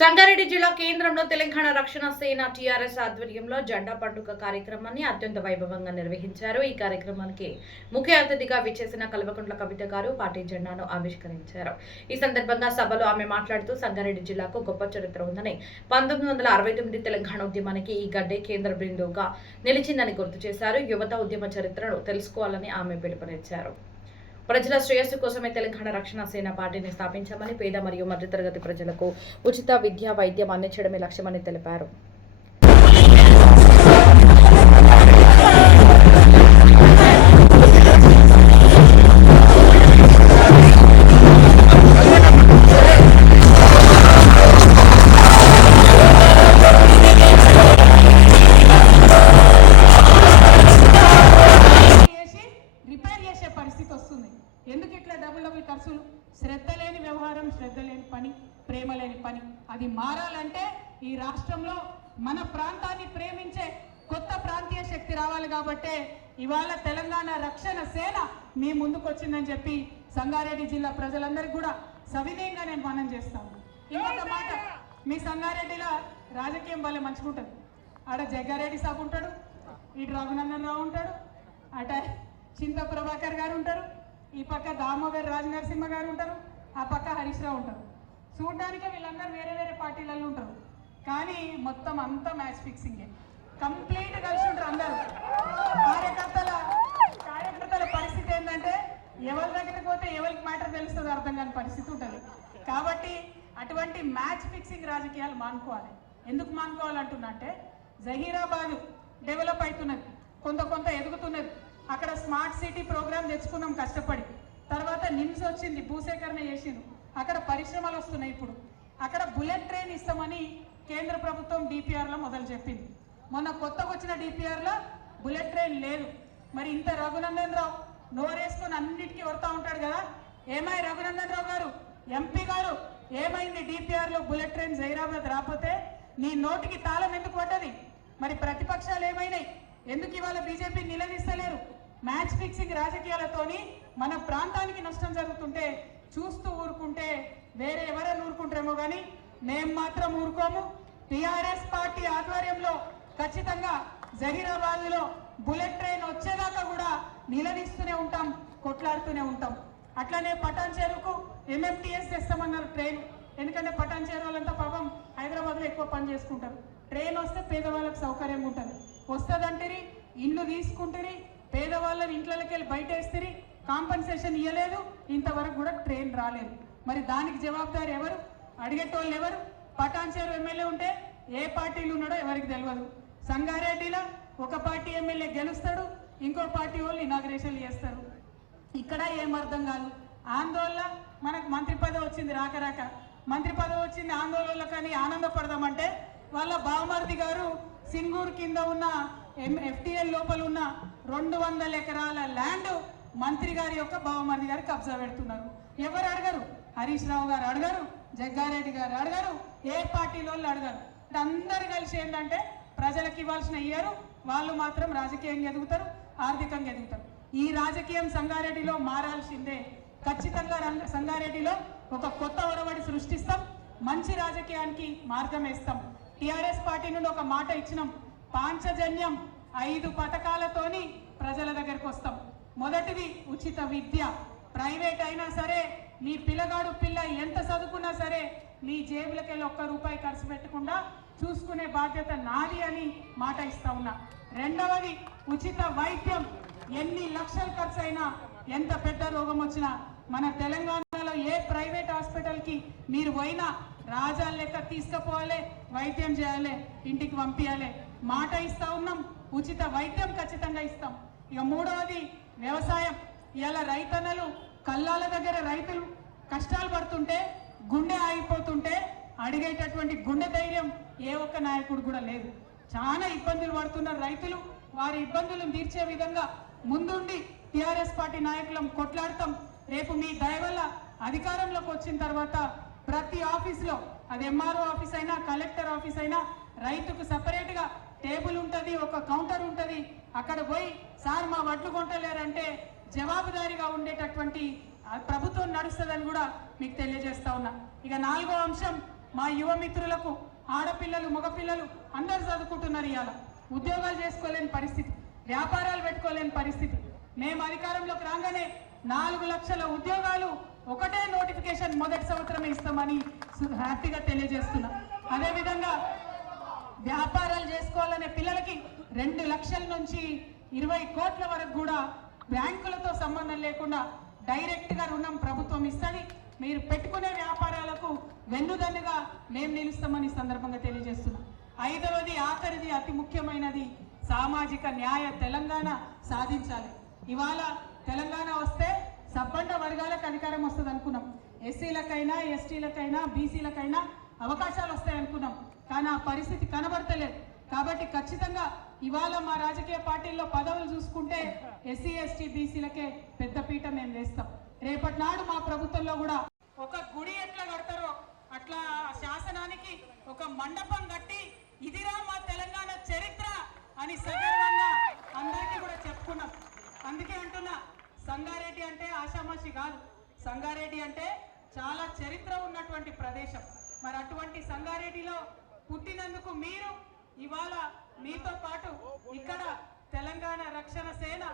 సంగారెడ్డి జిల్లా కేంద్రంలో తెలంగాణ రక్షణ సేన టీఆర్ఎస్ ఆధ్వర్యంలో జెండా పండుగ కార్యక్రమాన్ని అత్యంత వైభవంగా నిర్వహించారు. ఈ కార్యక్రమానికి ముఖ్య అతిథిగా విచ్చేసిన కల్వకుంట్ల కవిత గారు పార్టీ జెండాను ఆవిష్కరించారు. ఈ సందర్భంగా సభలో ఆమె మాట్లాడుతూ సంగారెడ్డి జిల్లాకు గొప్ప చరిత్ర ఉందని, 1969 తెలంగాణ ఉద్యమానికి ఈ గడ్డే కేంద్ర బిందువుగా నిలిచిందని గుర్తు చేశారు. యువత ఉద్యమ చరిత్రను తెలుసుకోవాలని ఆమె పిలుపునిచ్చారు. ప్రజల శ్రేయస్సు కోసమే తెలంగాణ రక్షణ సేన పార్టీని స్థాపించామని, పేద మరియు మధ్యతరగతి ప్రజలకు ఉచిత విద్య, వైద్యం అందించడమే లక్ష్యమని తెలిపారు. ఎందుకు ఇట్లా డబుల్ ఖర్చులు? శ్రద్ధ లేని వ్యవహారం, శ్రద్ధ లేని పని, ప్రేమ లేని పని. అది మారాలంటే ఈ రాష్ట్రంలో మన ప్రాంతాన్ని ప్రేమించే కొత్త ప్రాంతీయ శక్తి రావాలి. కాబట్టే ఇవాళ తెలంగాణ రక్షణ సేన మీ ముందుకు వచ్చిందని చెప్పి సంగారెడ్డి జిల్లా ప్రజలందరికీ కూడా సవినయంగా నేను మనం చేస్తాను. ఇంకొక మాట, మీ సంగారెడ్డిలో రాజకీయం భలే మంచుకుంటుంది. ఆడ జగ్గారెడ్డి సాబ్ ఉంటాడు, ఇటు రఘునందన్ రావు ఉంటాడు, అట చింత ప్రభాకర్ గారు ఉంటారు, ఈ పక్క దామోదర్ రాజనరసింహ గారు ఉంటారు, ఆ పక్క హరీష్ రావు ఉంటారు. చూడడానికి వీళ్ళందరూ వేరే వేరే పార్టీలలో ఉంటారు, కానీ మొత్తం అంతా మ్యాచ్ ఫిక్సింగే. కంప్లీట్ కలిసి ఉంటారు అందరూ. కార్యకర్తల పరిస్థితి ఏంటంటే ఎవరి దగ్గరికి పోతే ఎవరికి మ్యాటర్ తెలుస్తుంది అర్థం కాని పరిస్థితి ఉంటుంది. కాబట్టి అటువంటి మ్యాచ్ ఫిక్సింగ్ రాజకీయాలు మానుకోవాలి. ఎందుకు మానుకోవాలంటున్నట్టే, జహీరాబాద్ డెవలప్ అవుతున్నది, కొంత ఎదుగుతున్నది. అక్కడ స్మార్ట్ సిటీ ప్రోగ్రామ్ తెచ్చుకున్నాం కష్టపడి. తర్వాత నిమ్స్ వచ్చింది, భూసేకరణ చేసింది, అక్కడ పరిశ్రమలు వస్తున్నాయి. ఇప్పుడు అక్కడ బుల్లెట్ ట్రైన్ ఇస్తామని కేంద్ర ప్రభుత్వం డిపిఆర్లో మొదలు చెప్పింది. మొన్న కొత్తగా వచ్చిన డిపిఆర్లో బుల్లెట్ ట్రైన్ లేదు. మరి ఇంత రఘునందన్ రావు నోరేసుకొని అన్నిటికీ వస్తూ ఉంటాడు కదా, ఏమై రఘునందన్ రావు గారు, ఎంపీ గారు, ఏమైంది డిపిఆర్లో బుల్లెట్ ట్రైన్ జైరాబాద్ రాకపోతే నీ నోటికి తాళం ఎందుకు పడ్డది? మరి ప్రతిపక్షాలు ఏమైనాయి? ఎందుకు ఇవాళ బీజేపీ నిలదీస్తలేరు? మ్యాచ్ ఫిక్సింగ్ రాజకీయాలతోని మన ప్రాంతానికి నష్టం జరుగుతుంటే చూస్తూ ఊరుకుంటే వేరే ఎవరైనా ఊరుకుంటారేమో, కానీ మేము మాత్రం ఊరుకోము. టీఆర్ఎస్ పార్టీ ఆధ్వర్యంలో ఖచ్చితంగా జహీరాబాద్లో బుల్లెట్ ట్రైన్ వచ్చేదాకా కూడా నిలదీస్తూనే ఉంటాం, కొట్లాడుతూనే ఉంటాం. అట్లనే పటాన్ చెరువుకు ఎంఎంటీఎస్ తెస్తామన్నారు ట్రైన్. ఎందుకంటే పటాన్ చెరువు వాళ్ళంతా పాపం హైదరాబాద్లో ఎక్కువ పని చేసుకుంటారు. ట్రైన్ వస్తే పేదవాళ్ళకి సౌకర్యంగా ఉంటుంది. వస్తుందంటారు, ఇండ్లు తీసుకుంటారు, పేదవాళ్ళని ఇంట్లోకి వెళ్ళి బయట వేస్తారు, కాంపన్సేషన్ ఇవ్వలేదు, ఇంతవరకు కూడా ట్రైన్ రాలేదు. మరి దానికి జవాబుదారు ఎవరు? అడిగేటోళ్ళు ఎవరు? పటాన్ చెరువు ఎమ్మెల్యే ఉంటే ఏ పార్టీలు ఉన్నాడో ఎవరికి తెలియదు. సంగారెడ్డిలో ఒక పార్టీ ఎమ్మెల్యే గెలుస్తాడు, ఇంకో పార్టీ వాళ్ళు ఇనాగ్రేషన్లు చేస్తారు. ఇక్కడ ఏం అర్థం కాదు. ఆందోళన మనకు మంత్రి పదవి వచ్చింది, రాక మంత్రి పదవి వచ్చింది ఆందోళనలో, కానీ ఆనందపడదామంటే వాళ్ళ బావమర్ది గారు సింగూరు కింద ఉన్న ఎఫ్టీఎల్ లోపల ఉన్న 200 ఎకరాల ల్యాండ్ మంత్రి గారి యొక్క బావమర్ది గారు కబ్జా పెడుతున్నారు. ఎవరు అడగరు? హరీష్ రావు గారు అడగరు, జగ్గారెడ్డి గారు అడగరు, ఏ పార్టీలో అడగరు. అందరు కలిసి ఏంటంటే ప్రజలకు ఇవ్వాల్సిన ఇయ్యరు, వాళ్ళు మాత్రం రాజకీయంగా ఎదుగుతారు, ఆర్థికంగా ఎదుగుతారు. ఈ రాజకీయం సంగారెడ్డిలో మారాల్సిందే. ఖచ్చితంగా సంగారెడ్డిలో ఒక కొత్త ఒరవడి సృష్టిస్తాం, మంచి రాజకీయానికి మార్గం వేస్తాం. టీఆర్ఎస్ పార్టీ నుండి ఒక మాట ఇచ్చినాం, పాంచజన్యం 5 పథకాలతోని ప్రజల దగ్గరకు వస్తాం. మొదటిది ఉచిత విద్య. ప్రైవేట్ అయినా సరే, మీ పిల్లగాడు పిల్ల ఎంత చదువుకున్నా సరే మీ జేబులకెళ్ళి ₹1 ఖర్చు పెట్టకుండా చూసుకునే బాధ్యత నాది అని మాట ఇస్తా ఉన్నా. రెండవది ఉచిత వైద్యం. ఎన్ని లక్షలు ఖర్చు అయినా, ఎంత పెద్ద రోగం వచ్చినా మన తెలంగాణలో ఏ ప్రైవేట్ హాస్పిటల్కి మీరు పోయినా రాజాల లెక్క తీసుకుపోవాలి, వైద్యం చేయాలి, ఇంటికి పంపించాలి, మాట ఇస్తా ఉన్నాం. ఉచిత వైద్యం ఖచ్చితంగా ఇస్తాం. ఇక మూడవది వ్యవసాయం. ఇలా రైతన్నలు కల్లాల దగ్గర రైతులు కష్టాలు పడుతుంటే, గుండె ఆగిపోతుంటే అడిగేటటువంటి గుండె ధైర్యం ఏ ఒక్క నాయకుడు కూడా లేదు. చాలా ఇబ్బందులు పడుతున్నారు రైతులు. వారి ఇబ్బందులను తీర్చే విధంగా ముందుండి టీఆర్ఎస్ పార్టీ నాయకులం కొట్లాడతాం. రేపు మీ దయ వల్ల అధికారంలోకి వచ్చిన తర్వాత ప్రతి ఆఫీసులో, అది ఎంఆర్ఓ ఆఫీస్ అయినా కలెక్టర్ ఆఫీస్ అయినా, రైతుకు సపరేట్గా టేబుల్ ఉంటుంది, ఒక కౌంటర్ ఉంటుంది. అక్కడ పోయి సార్ మా వడ్లు కొంటలేరంటే జవాబుదారీగా ఉండేటటువంటి ప్రభుత్వం నడుస్తుందని కూడా మీకు తెలియజేస్తా ఉన్నా. ఇక 4వ అంశం మా యువ మిత్రులకు ఆడపిల్లలు మగపిల్లలు అందరూ చదువుకుంటున్నారు. ఇవాళ ఉద్యోగాలు చేసుకోలేని పరిస్థితి, వ్యాపారాలు పెట్టుకోలేని పరిస్థితి. మేము అధికారంలోకి రాగానే 4 లక్షల ఉద్యోగాలు ఒకటే నోటిఫికేషన్ మొదటి సంవత్సరమే ఇస్తామని హ్యాపీగా తెలియజేస్తున్నాం. అదేవిధంగా వ్యాపారాలు చేసుకోవాలనే పిల్లలకి 2 లక్షల నుంచి 20 కోట్ల వరకు కూడా బ్యాంకులతో సంబంధం లేకుండా డైరెక్ట్గా రుణం ప్రభుత్వం ఇస్తుంది. మీరు పెట్టుకునే వ్యాపారాలకు వెన్నుదన్నుగా మేము నిలుస్తామని సందర్భంగా తెలియజేస్తున్నాం. 5వది ఆఖరిది అతి ముఖ్యమైనది సామాజిక న్యాయ తెలంగాణ సాధించాలి. ఇవాళ తెలంగాణ వస్తే సబ్బండ వర్గాలకు అధికారం వస్తుంది అనుకున్నాం. ఎస్సీలకైనా ఎస్టీలకైనా బీసీలకైనా అవకాశాలు వస్తాయి అనుకున్నాం. కానీ ఆ పరిస్థితి కనబడతలేదు. కాబట్టి ఖచ్చితంగా ఇవాళ మా రాజకీయ పార్టీల్లో పదవులు చూసుకుంటే ఎస్సీ ఎస్టీ బీసీలకే పెద్ద పీట మేము వేస్తాం. రేపటి నాడు మా ప్రభుత్వంలో కూడా ఒక గుడి ఎట్లా కడతారో అట్లా శాసనానికి ఒక మండపం కట్టి ఇదిరా మా తెలంగాణ చరిత్ర అని సగర్వంగా అందరికీ కూడా చెప్పుకున్నాం. అందుకే అంటున్నా, సంగారెడ్డి అంటే ఆషామాషి కాదు. సంగారెడ్డి అంటే చాలా చరిత్ర ఉన్నటువంటి ప్రదేశం. మరి అటువంటి సంగారెడ్డిలో పుట్టినందుకు మీరు ఇవాళ మీతో పాటు ఇక్కడ తెలంగాణ రక్షణ సేన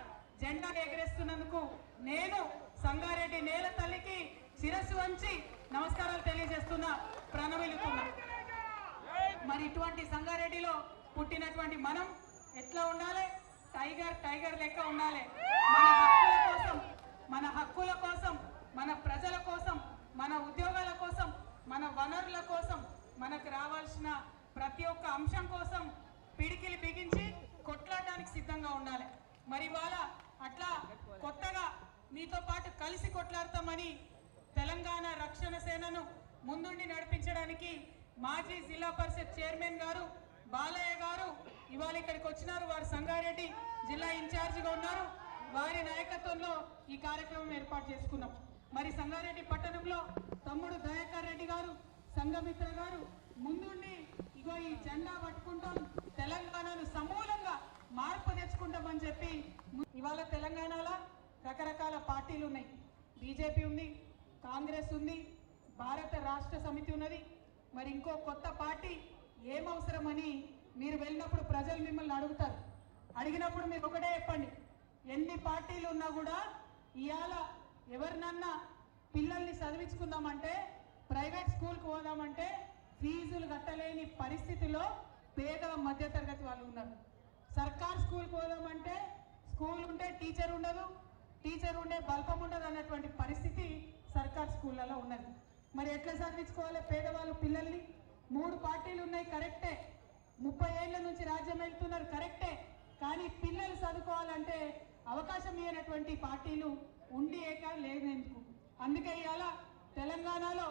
జెండా ఎగరేస్తున్నందుకు నేను సంగారెడ్డి నేల తల్లికి శిరస్సు వంచి నమస్కారాలు తెలియజేస్తున్నా, ప్రణమిలుతున్నా. మరి ఇటువంటి సంగారెడ్డిలో పుట్టినటువంటి మనం ఎట్లా ఉండాలి? టైగర్ లెక్క ఉండాలి. మన హక్కుల కోసం, మన ప్రజల కోసం, మన ఉద్యోగాల కోసం, మన వనరుల కోసం, మనకు రావాల్సిన ప్రతి ఒక్క అంశం కోసం పిడికిలి బిగించి కొట్లాడడానికి సిద్ధంగా ఉండాలి. మరి ఇవాళ అట్లా కొత్తగా మీతో పాటు కలిసి కొట్లాడతామని తెలంగాణ రక్షణ సేనను ముందుండి నడిపించడానికి మాజీ జిల్లా పరిషత్ చైర్మన్ గారు బాలయ్య గారు ఇవాళ ఇక్కడికి వచ్చినారు. వారు సంగారెడ్డి జిల్లా ఇన్ఛార్జిగా ఉన్నారు. వారి నాయకత్వంలో ఈ కార్యక్రమం ఏర్పాటు చేసుకున్నాం. మరి సంగారెడ్డి పట్టణంలో తమ్ముడు దయాకర్ రెడ్డి గారు, సంఘమిత్ర గారు ముందుండి ఇగో ఈ జెండా పట్టుకుంటాం, తెలంగాణను సమూలంగా మార్పు తెచ్చుకుంటామని చెప్పి ఇవాళ తెలంగాణలో రకరకాల పార్టీలు ఉన్నాయి. బీజేపీ ఉంది, కాంగ్రెస్ ఉంది, భారత రాష్ట్ర సమితి ఉన్నది. మరి ఇంకో కొత్త పార్టీ ఏమవసరమని మీరు వెళ్ళినప్పుడు ప్రజలు మిమ్మల్ని అడుగుతారు. అడిగినప్పుడు మీరు ఒకటే చెప్పండి, ఎన్ని పార్టీలు ఉన్నా కూడా ఇవాళ ఎవరినన్నా పిల్లల్ని చదివించుకుందామంటే, ప్రైవేట్ స్కూల్కి పోదామంటే ఫీజులు కట్టలేని పరిస్థితిలో పేద మధ్యతరగతి వాళ్ళు ఉన్నారు. సర్కార్ స్కూల్కి పోదామంటే స్కూల్ ఉంటే టీచర్ ఉండదు, టీచర్ ఉండే బల్పం ఉండదు అన్నటువంటి పరిస్థితి సర్కార్ స్కూళ్ళలో ఉన్నది. మరి ఎట్లా చదివించుకోవాలి పేదవాళ్ళు పిల్లల్ని? 3 పార్టీలు ఉన్నాయి, కరెక్టే. 30 ఏళ్ల నుంచి రాజ్యం వెళ్తున్నారు, కరెక్టే. కానీ పిల్లలు చదువుకోవాలంటే అవకాశం ఇవ్వనటువంటి పార్టీలు ఉండి ఏక లేదెందుకు? అందుకే ఇవాళ తెలంగాణలో